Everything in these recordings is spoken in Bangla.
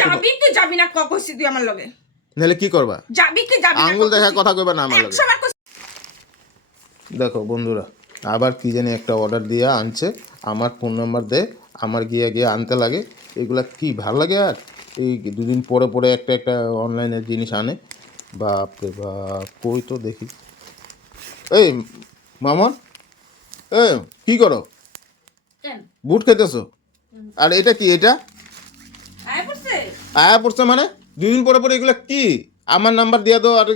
যাবি কি যাবি না কইছি তুই আমার লগে নাহলে কি করবা? যাবি কি যাবি না আঙ্গুল দেখা কথা কইবা না আমার লগে। 100 বার দেখো বন্ধুরা, আবার কি জানি একটা অর্ডার দিয়ে আনছে, আমার ফোন নাম্বার দে, আমার গিয়ে গিয়ে আনতে লাগে। এগুলা কি ভাল লাগে? আর এই দুদিন পরে পরে একটা একটা অনলাইনের জিনিস আনে। বাপরে বাপ, কই তো দেখি। এই মামন, এ কি করো? কেন বুট খেতেছো? আর এটা কি? এটা আয় পড়ছে আয়া পড়ছে মানে? দুদিন পরে পরে এগুলা কি? আমার নাম্বার দিয়ে দাও, আর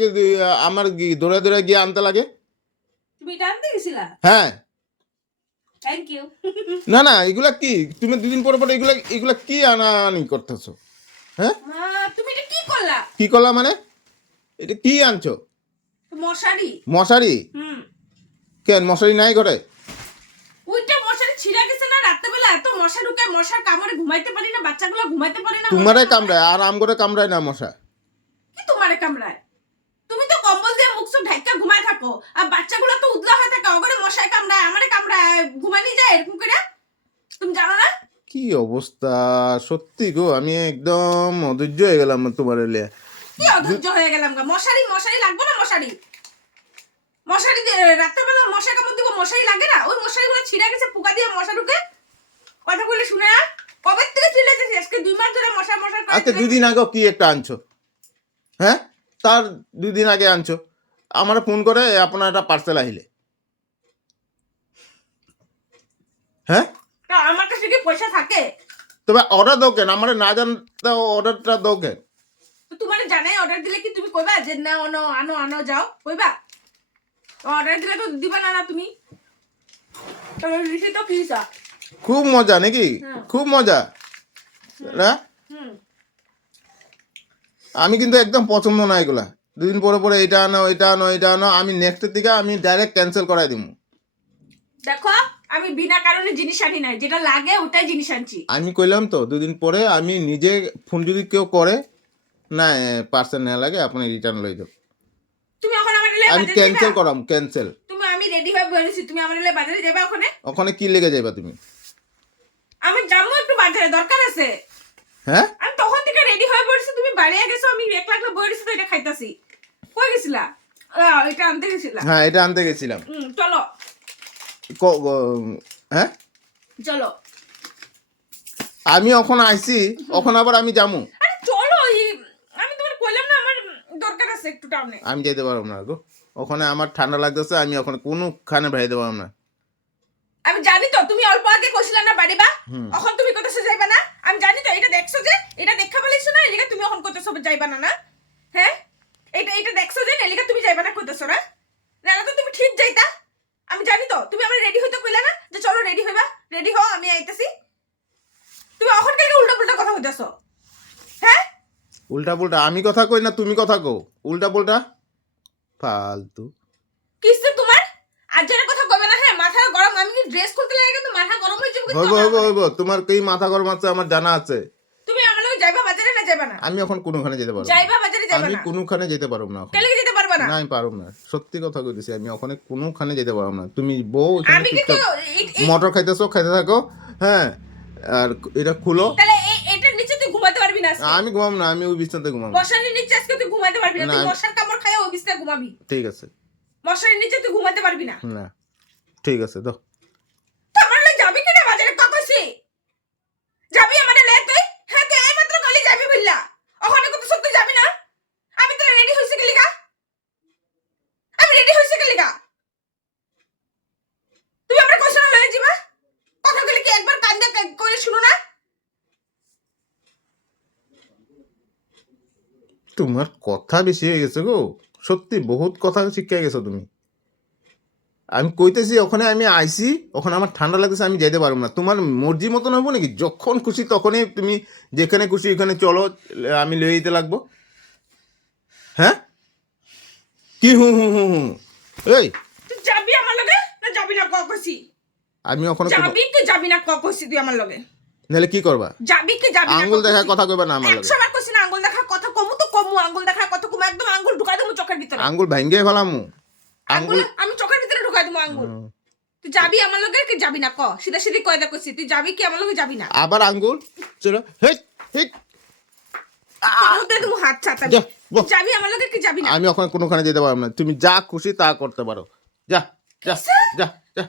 আমার দৌড়ে দৌড়ে গিয়ে আনতে লাগে। তুমি জানতে গেছিলা? হ্যাঁ। থ্যাংক ইউ না না, এগুলা কি? তুমি দুদিন পরে পরে এগুলা এগুলা কি আনাআনি করতেছো? হ্যাঁ, মা তুমি এটা কি করলা? কি করলা মানে? এটা কি আনছো? মশারি। মশারি? কেন মশারি নাই ঘরে? ওইটা মশারি ছিঁড়া গেছে না, রাত্রেবেলা এত মশা ঢুকে, মশার কামড়ে ঘুমাইতে পারি না, বাচ্চাগুলো ঘুমাইতে পারে না। তোমারে কামড়ায় আর আম করে কামড়ায় না মশা? কি তোমারে কামড়ায়? তুমি তো কম্বল দিয়ে মুখ সুখ ঢাকা ঘুমায় থাকো, আর বাচ্চাগুলো তো উদলা হয়ে থাকে, ওগরে মশায় কামড়ায়, আমারে কামড়ায়, ঘুমানি যায় এরকম করে। তুমি জানো না? কি অবস্থা! সত্যি গো, আমি একদম অধৈর্য হয়ে গেলাম তোমার লিয়ে। কি অধৈর্য হয়ে গেলাম গা? মশারি মশারি লাগবে না? মশারি মশারি রাত্রেবেলা মশা কামড় দিব, মশারি লাগে না? ওই মশারিগুলো ছিঁড়ে গেছে, পোকা দিয়ে মশা ঢুকে। কথা বলে শুনে না, কবে থেকে ছিঁড়ে গেছে? আজকে 2 মাস ধরে মশা মশা করে। আজকে 2 দিন আগে কি একটা আনছো? হ্যাঁ, তার 2 দিন আগে আনছো, আমার ফোন করে আপনার একটা পার্সেল আহিলে। হ্যাঁ, তা আমার কাছে কি পয়সা থাকে? তবে অর্ডার দাও কেন? আমার না জানতে অর্ডারটা দাও কেন? তো তোমার জানাই অর্ডার দিলে কি তুমি কইবা যে না আনো আনো আনো যাও? কইবা? অর্ডার দিলে তো দিবা না না তুমি। তাহলে লিখে তো কিসা? খুব মজা নাকি? খুব মজা না? আমি কিন্তু একদম পছন্দ না এগুলা। 2 দিন পরে পরে এটা আনো এটা আনো এটা আনো, আমি নেক্সটের দিকে আমি ডাইরেক্ট ক্যান্সেল করাই দিব। দেখো, আমি বিনা কারণে জিনিস আনি নাই, যেটা লাগে ওটাই জিনিস আনছি। আমি কইলাম তো 2 দিন পরে আমি নিজে ফোন যদি কেউ করে না পার্সেল না লাগে আপনি রিটার্ন লই দাও, তুমি এখন আমার লে আমি বাজারে ক্যান্সেল যাবা? করাম, ক্যান্সেল। তুমি আমি রেডি হয়ে বসেছি, তুমি আমার লে বাজারে যাবে ওখানে? ওখানে কি লেগে যাইবা তুমি? আমি যাবো একটু বাজারে, দরকার আছে। হ্যাঁ, আমি তখন থেকে রেডি হয়ে পড়েছি, তুমি বাইরে গেছো, আমি একলা একলা বইরেছি তো এটা খাইতাছি। কই গেছিলা? এটা আনতে গেছিলা? হ্যাঁ এটা আনতে গেছিলাম। চলো হ্যাঁ, চলো। আমি ওখানে আইছি, ওখানে আবার আমি যামু। আরে চলো, আমি তোমার কইলাম না আমার দরকার আছে একটু টাউনে। আমি যেতে পারবো না গো, ওখানে আমার ঠান্ডা লাগতেছে, আমি ওখানে কোনোখানে বেরাইতে পারবো না। আমি জানি তো তুমি অল্প আগে কইছিলা না বাড়ি বা, এখন তুমি কইতেছো যাইবা না? আমি জানি তো, এটা দেখছো যে, এটা দেখা বলিছো না, এলিকা তুমি এখন কইতেছো যাইবা না না? হ্যাঁ, এটা দেখছো যে, এলিকা তুমি যাইবা না কইতেছো না? না তো তুমি ঠিক যাইতা। আমি জানি তো, তুমি আমার রেডি হইতে কইলা না যে চলো রেডি হইবা, রেডি হও আমি আইতাছি। তুমি এখন কেন উল্টা পুল্টা কথা কইতাছো? হ্যাঁ, উল্টা পুল্টা আমি কথা কই না, তুমি কথা কও উল্টা পুল্টা ফালতু। কিসে তোমার আজের কথা কইবে না? হ্যাঁ, মাথা গরম, আমি কি ড্রেস খুলতে লাগে কিন্তু মাথা গরম হয়ে যাবে কিন্তু। হইব তোমার কি মাথা গরম আছে আমার জানা আছে। তুমি আমার লগে যাইবা বাজারে না যাইবা না? আমি এখন কোনোখানে যেতে পারবো না। যাইবা বাজারে যাইবা আমি না? কোনোখানে যেতে পারবো না এখন। কেন যেতে পারবা না? না আমি পারবো না, সত্যি কথা কইতেছি, আমি ওখানে কোনোখানে যেতে পারবো না। তুমি বউ এখানে আমি কিন্তু মটর খাইতেছো, খাইতে থাকো। হ্যাঁ, আর এটা খুলো। তাহলে এটার নিচে তুই ঘুমাতে পারবি না আজকে? আমি ঘুমাম না, আমি ওই বিছানাতে ঘুমাবো। মশারির নিচে আজকে তুই ঘুমাতে পারবি না, না, তুই মশার কামড় খাইয়া ওই বিছানায় ঘুমাবি। ঠিক আছে। মশারির নিচে তুই ঘুমাতে পারবি না। না ঠিক আছে দাও। তো আমার লগে যাবি কিনা বাজারে? কইছি যাবি আমারে লে তুই? হ্যাঁ, তুই এইমাত্র কইলি যাবি বললা, ওখানে কত সত্যি যাবি না? আমি তো রেডি হইছি গেলি গা, আমি রেডি হইছি গেলি গা। তুমি আমার কইছ না লয়ে যাবা? কথা কইলে কি একবার কান্দা কইলে শুনো না? তোমার কথা বেশি হয়ে গেছে গো, সত্যি বহুত কথা শিখে গেছো তুমি। আমি কইতেছি ওখানে আমি আইছি, ওখানে আমার ঠান্ডা লাগতেছে, আমি যেতে পারবো না। তোমার মর্জি মতন হবো নাকি? যখন খুশি তখনই তুমি যেখানে খুশি ওখানে চলো, আমি লয়ে যেতে লাগবো? হ্যাঁ, কি হু হু হু হু? এই তুই যাবি আমার লগে না যাবি না? কইছি আমি ওখানে যাবি কি যাবি না? কইছি তুই আমার লগে নাহলে কি করবা? যাবি কি যাবি না? আঙ্গুল দেখা কথা কইবা না আমার লগে। 100 বার কইছি না আঙ্গুল দেখা কথা কমু তো কমু, আঙ্গুল দেখা কথা কমু, একদম আঙ্গুল ঢুকাই দেবো চোখের ভিতরে। আঙ্গুল ভাঙ্গে ফেলামু। আঙ্গুল আমি চোখের ভিতরে ঢুকাই দেবো আঙ্গুল। তুই যাবি আমার লগে কি যাবি না? সিধা সিধি কয়দা কইছি, তুই যাবি কি আমার লগে যাবি না? আবার আঙ্গুল চলো। হেই হেই তোর মধ্যে তুমি হাত ছাতা যা, বল। যাবি আমার লগে কি যাবি না আমি ওখানে কোনোখানে যেতে পারবো না তুমি যা খুশি তা করতে পারো যা যা যা যা